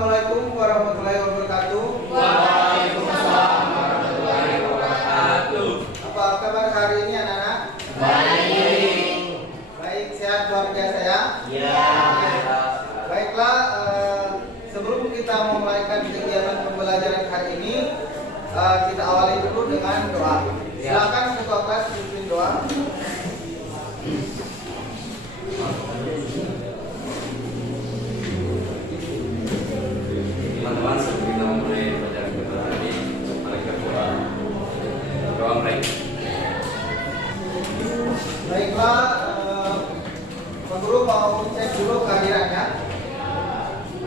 Assalamualaikum warahmatullahi wabarakatuh. Waalaikumsalam warahmatullahi wabarakatuh. Apa kabar hari ini anak-anak? Baik. Baik, sehat luar biasa ya? Ya. Baiklah, sebelum kita memulaikan kegiatan pembelajaran hari ini, kita awali dulu dengan doa. Silakan ketua kelas pimpin doa. Teman-teman, sebelum kita memulai pelajaran kita hari ini, mari kita doa mereka. Baiklah, Pak Guru mau cek dulu kehadirannya.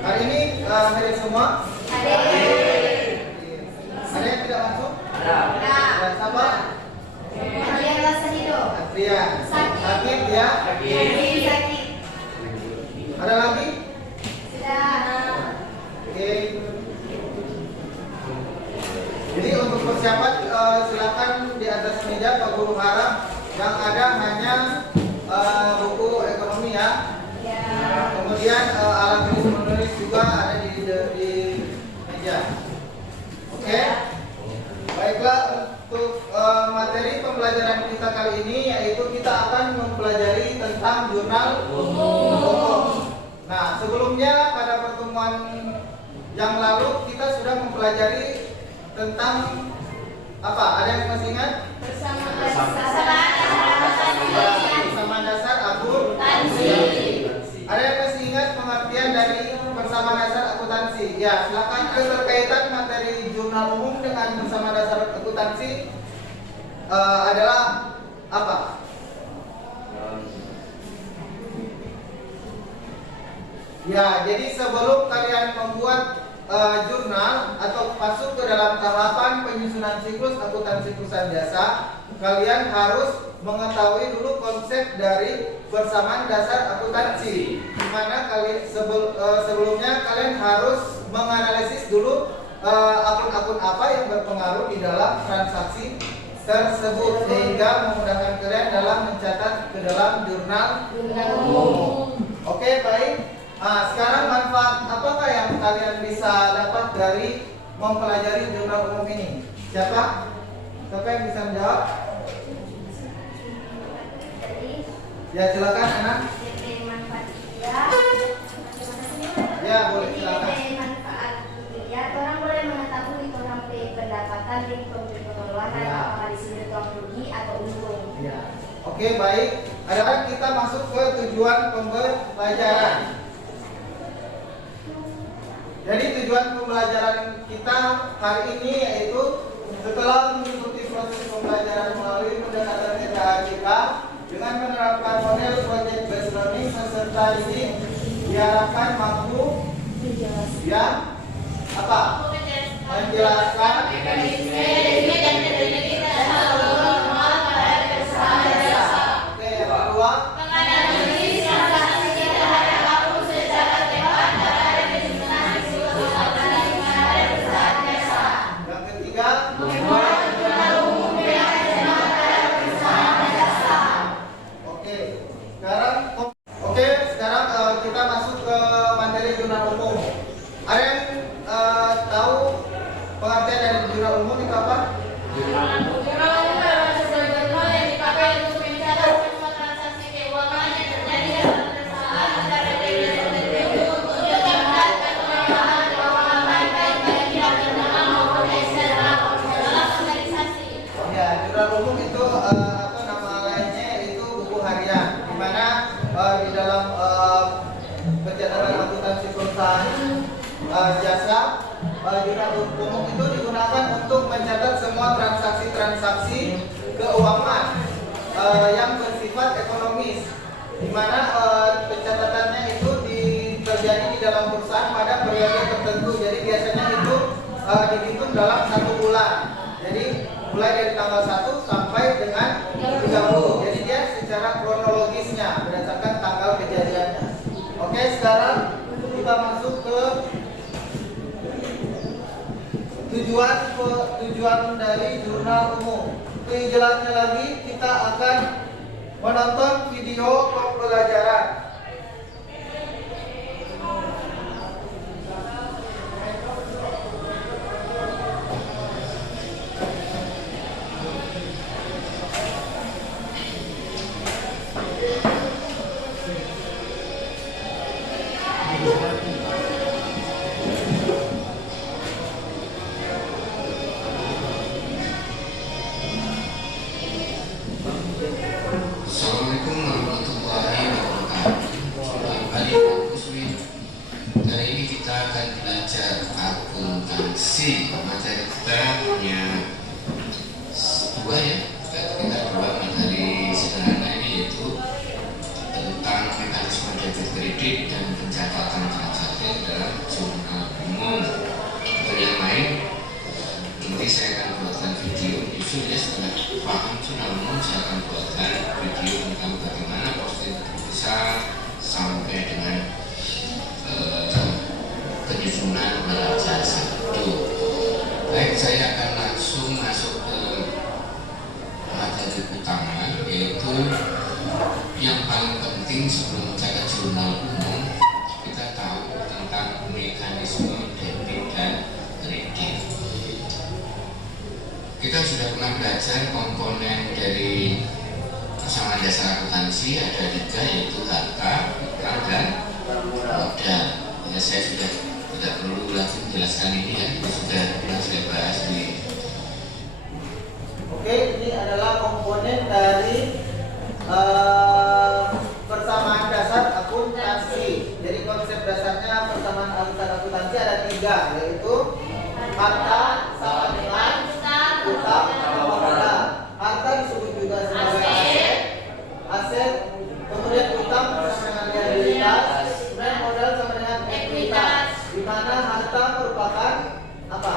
Hari ini hadir semua? Ada yang tidak masuk? Ada. Ya, siapa? Adrian. Sakit ya? Sakit. Ada lagi? Oke. Jadi untuk persiapan silakan di atas meja Pak Guru harap yang ada hanya buku ekonomi ya. Kemudian alat tulis menulis juga ada di meja. Oke. Baiklah, untuk materi pembelajaran kita kali ini yaitu kita akan mempelajari tentang jurnal umum. Nah, sebelumnya pada pertemuan yang lalu kita sudah mempelajari tentang apa? Ada yang masih ingat? Persamaan dasar akuntansi. Ada yang masih ingat pengertian dari persamaan dasar akuntansi? Ya, silakan. Keterkaitan materi jurnal umum dengan persamaan dasar akuntansi adalah apa? Ya, jadi sebelum kalian membuat jurnal atau masuk ke dalam tahapan penyusunan siklus akuntansi perusahaan jasa, kalian harus mengetahui dulu konsep dari persamaan dasar akuntansi. Di mana kalian sebelumnya kalian harus menganalisis dulu akun-akun apa yang berpengaruh di dalam transaksi tersebut sehingga memudahkan kalian dalam mencatat ke dalam jurnal umum. Oke, baik. Nah, sekarang manfaat apakah yang kalian bisa dapat dari mempelajari jurnal umum ini? Siapa? Siapa yang bisa menjawab? Ya, silakan anak. Ya, boleh silakan. Orang boleh mengetahui orang pendapatan di pengeluaran apakah di sini rugi atau untung. Ya. Oke, baik. Sekarang kita masuk ke tujuan pembelajaran. Jadi tujuan pembelajaran kita hari ini yaitu setelah mengikuti proses pembelajaran melalui pendekatan TKJK dengan menerapkan model project based learning peserta ini diharapkan mampu ya apa? Menjelaskan mekanisme dan teknik normal pada perusahaan jasa. Oke, yang kedua, menganalisis transaksi terhadap akun secara tepat terhadap penyusunan siklus akuntansi pada perusahaan jasa. Yang ketiga, membuat jurnal umum yang terjemah pada perusahaan jasa. Oke, sekarang kita masuk ke materi jurnal umum. Ada yang tahu pengertian dari jurnal umum itu apa? Jurnal umum adalah sebuah jurnal yang dipakai untuk mencatat semua transaksi keuangan yang terjadi dalam perusahaan secara detail untuk mendapatkan pengelolaan keuangan baik yang internal maupun eksternal dalam organisasi. Ya, jurnal umum itu apa nama lainnya itu buku harian, di mana di dalam pencatatan akuntansi perusahaan jasa, jurnal umum itu digunakan untuk mencatat semua transaksi-transaksi keuangan yang bersifat ekonomis, di mana pencatatannya itu terjadi di dalam perusahaan pada periode tertentu. Jadi biasanya itu dihitung dalam 1 bulan. Jadi mulai dari tanggal 1 sampai dengan 30. Jadi dia secara kronologisnya berdasarkan tanggal kejadiannya. Oke, sekarang kita masuk ke tujuan dari jurnal umum. Lebih jelasnya lagi kita akan menonton video pembelajaran. belajar akuntansi. Materi kita punya dua ya, kita dua materi sederhana ini, yaitu tentang mekanisme debit kredit dan pencatatan transaksi dalam jurnal umum. Untuk yang lain nanti saya akan buatkan video justru ya, setelah paham jurnal umum saya akan buatkan video tentang bagaimana posting bisa sampai dengan penyusunan neraca saldo. Baik, saya akan langsung masuk ke materi utama, yaitu yang paling penting sebelum mencatat jurnal umum, kita tahu tentang mekanisme debit dan kredit. Kita sudah pernah belajar komponen dari persamaan dasar akuntansi, ada 3, yaitu harta, utang, dan modal. Ya, saya sudah tidak perlu lagi menjelaskan ini ya, ini sudah pernah saya bahas di. Oke, ini adalah komponen dari persamaan dasar akuntansi. Jadi konsep dasarnya persamaan dasar akuntansi ada 3, yaitu harta sama dengan utang sama modal. Harta disebut juga sebagai aset, kemudian utang sama dengan liabilitas, kemudian modal sama dengan ekuitas. Di mana harta merupakan apa?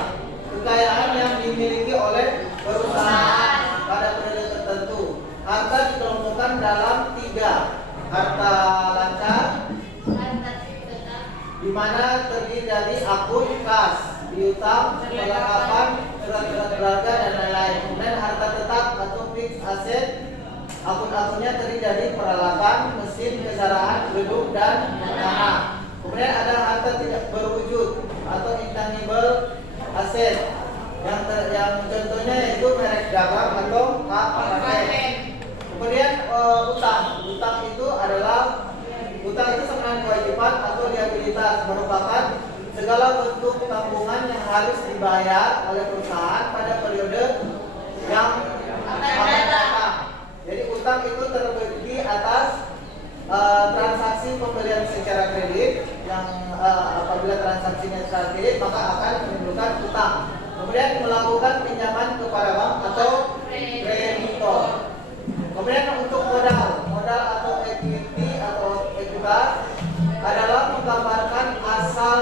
Kekayaan yang dimiliki oleh perusahaan pada periode tertentu. Harta dikelompokkan dalam 3, harta lancar, di mana terdiri dari akun kas, piutang, perlengkapan, surat-surat berharga dan lain-lain. Kemudian harta tetap atau fixed asset, akun-akunnya terdiri dari peralatan, mesin, kendaraan, gedung dan tanah. Kemudian ada harta tidak berwujud atau intangible asset, yang contohnya yaitu merek dagang atau hak paten. Kemudian utang itu adalah sama kewajiban atau liabilitas, merupakan segala bentuk tanggungan yang harus dibayar oleh perusahaan pada periode yang akan datang. Jadi utang itu terbagi atas transaksi pembelian secara kredit, yang apabila transaksinya secara kredit maka akan menimbulkan utang. Kemudian melakukan pinjaman kepada bank atau kreditor. Kemudian untuk modal atau equity atau ekuitas adalah menggambarkan asal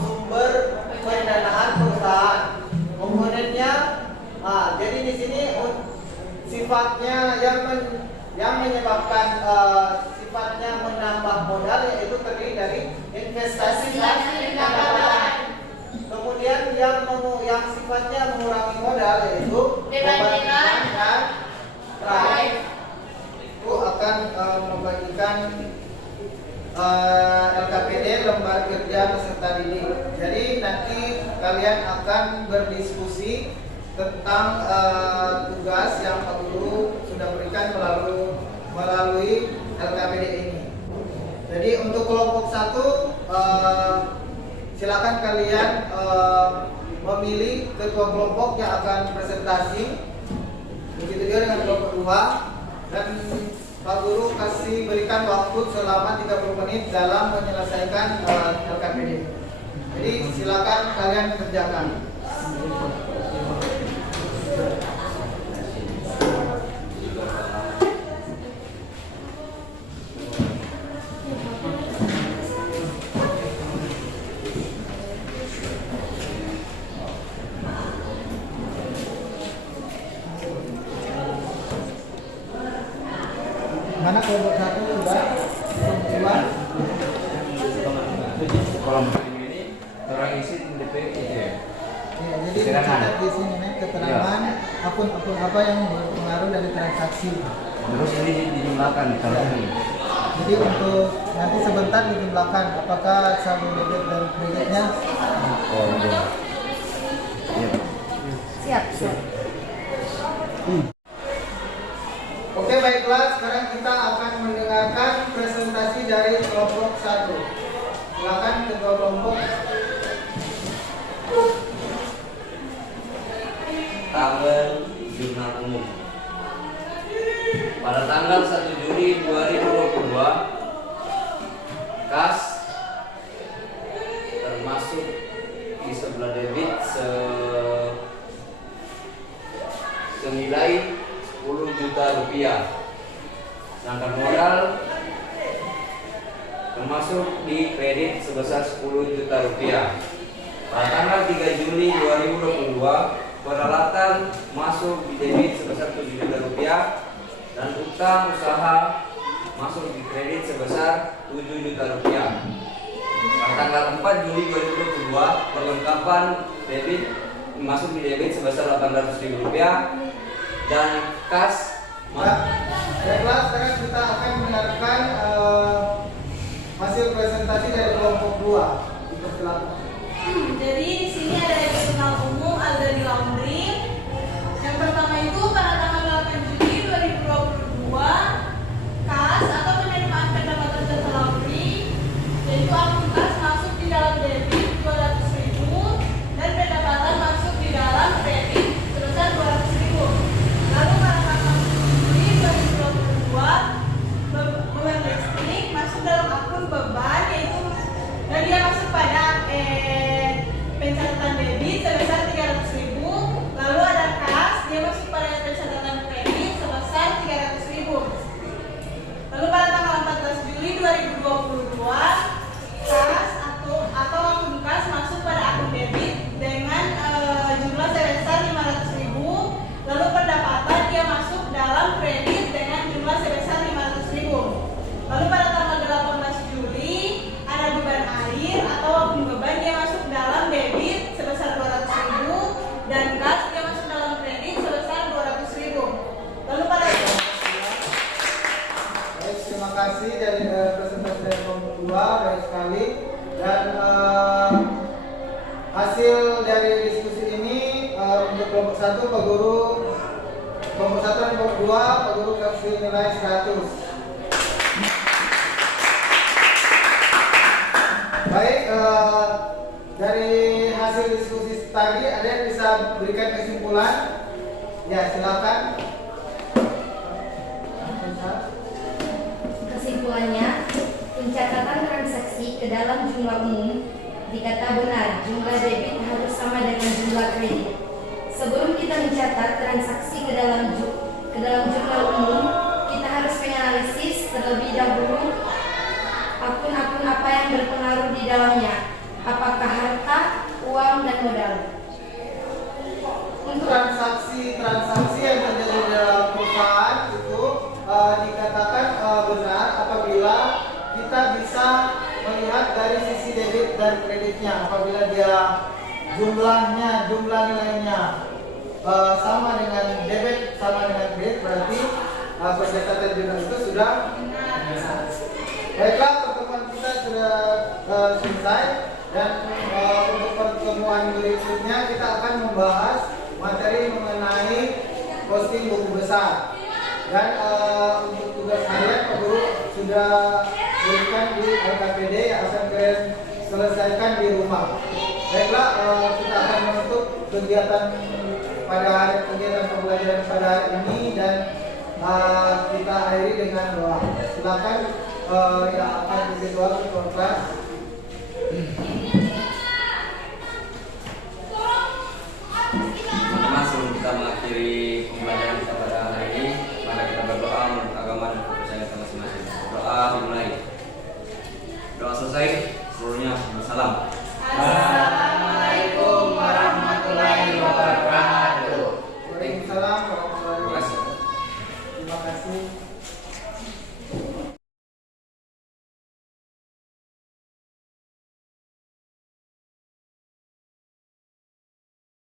sumber pendanaan perusahaan. Komponennya, jadi di sini sifatnya yang menyebabkan sifatnya menambah modal, yaitu terdiri dari investasi dan pendapatan. Kemudian yang sifatnya mengurangi modal, yaitu pembandingan dan trade. Itu akan membagikan LKPD, lembar kerja peserta didik. Jadi nanti kalian akan berdiskusi tentang tugas yang Pak Guru sudah berikan melalui LKPD ini. Jadi untuk kelompok 1, silakan kalian memilih ketua kelompok yang akan presentasi. Begitu juga dengan kelompok 2, dan Pak Guru berikan waktu selama 30 menit dalam menyelesaikan LKPD. Jadi silakan kalian kerjakan. Mana kelompok 1 sudah? Kolom ini orang isi DP ya. Ya, jadi dicatat di sini keterangan akun-akun apa yang berpengaruh dari transaksi. Terus ini dijumlahkan di sana. Jadi untuk nanti sebentar dijumlahkan apakah saldo debit dan kreditnya. Oh, iya. Iya. Siap. Oke, baiklah, sekarang kita akan mendengarkan presentasi dari kelompok 1. Silakan ketua kelompok. Tabel jurnal umum. Pada tanggal 1 Juni 2022, kas termasuk di sebelah debit senilai 10 juta rupiah. Sedangkan modal termasuk di kredit sebesar 10 juta rupiah. Pada tanggal 3 Juli 2022, peralatan masuk di debit sebesar 7 juta rupiah dan utang usaha masuk di kredit sebesar 7 juta rupiah. Pada tanggal 4 Juli 2022, perlengkapan debit masuk di debit sebesar 800.000 rupiah dan kas. Baiklah, sekarang kita akan mendengarkan hasil presentasi dari kelompok 2. Dipersilakan. Jadi di sini ada eksternal umum Aldani Laundry. Yang pertama itu pada tanggal 8 Juli 2022, kas atau penerimaan pendapatan jasa laundry, yaitu akun kas masuk di dalam debit 200.000 dan pendapatan masuk di dalam kredit sebesar 200.000. Lalu pada tanggal 10 Juli 2022, beban listrik masuk dalam akun beban, yaitu dan dia masuk pada pencatatan debit sebesar 300.000. Lalu ada kas, dia masuk pada pencatatan kredit sebesar 300.000. Lalu pada tanggal 14 Juli 2022, kas atau akun kas masuk pada akun debit dengan jumlah sebesar 500.000. Lalu pendapatan dia masuk dalam kredit dengan jumlah sebesar 500.000. Lalu pada tanggal 18 Juli ada beban air atau akun beban, dia masuk dalam debit sebesar 200.000 dan kas dia masuk dalam kredit sebesar 200.000. Lalu pada Baik, terima kasih dari presentasi dari kelompok 2, baik sekali. Dan hasil dari diskusi ini untuk kelompok 1 Pak Guru, kelompok 1 dan kelompok 2 Pak Guru kasih nilai 100. Baik, dari hasil diskusi tadi ada yang bisa berikan kesimpulan? Ya, silakan. Kesimpulannya, pencatatan transaksi ke dalam jumlah umum dikata benar jumlah debit harus sama dengan jumlah kredit. Sebelum kita mencatat transaksi ke dalam jumlah umum, kita harus menganalisis terlebih dahulu akun-akun apa yang berpengaruh di dalamnya, apakah harta, uang, dan modal. Untuk transaksi yang terjadi di dalam perusahaan itu dikatakan benar apabila kita bisa melihat dari sisi debit dan kreditnya. Apabila dia jumlah nilainya sama dengan debit sama dengan kredit, berarti pencatatan jurnal itu sudah benar. Baiklah, pertemuan kita sudah selesai dan untuk pertemuan berikutnya kita akan membahas materi mengenai posting buku besar. Dan untuk tugas harian Pak Guru sudah berikan di LKPD yang akan kalian selesaikan di rumah. Baiklah, kita akan menutup kegiatan pembelajaran pada hari ini dan kita akhiri dengan doa. Silakan yang akan berdoa untuk kelas.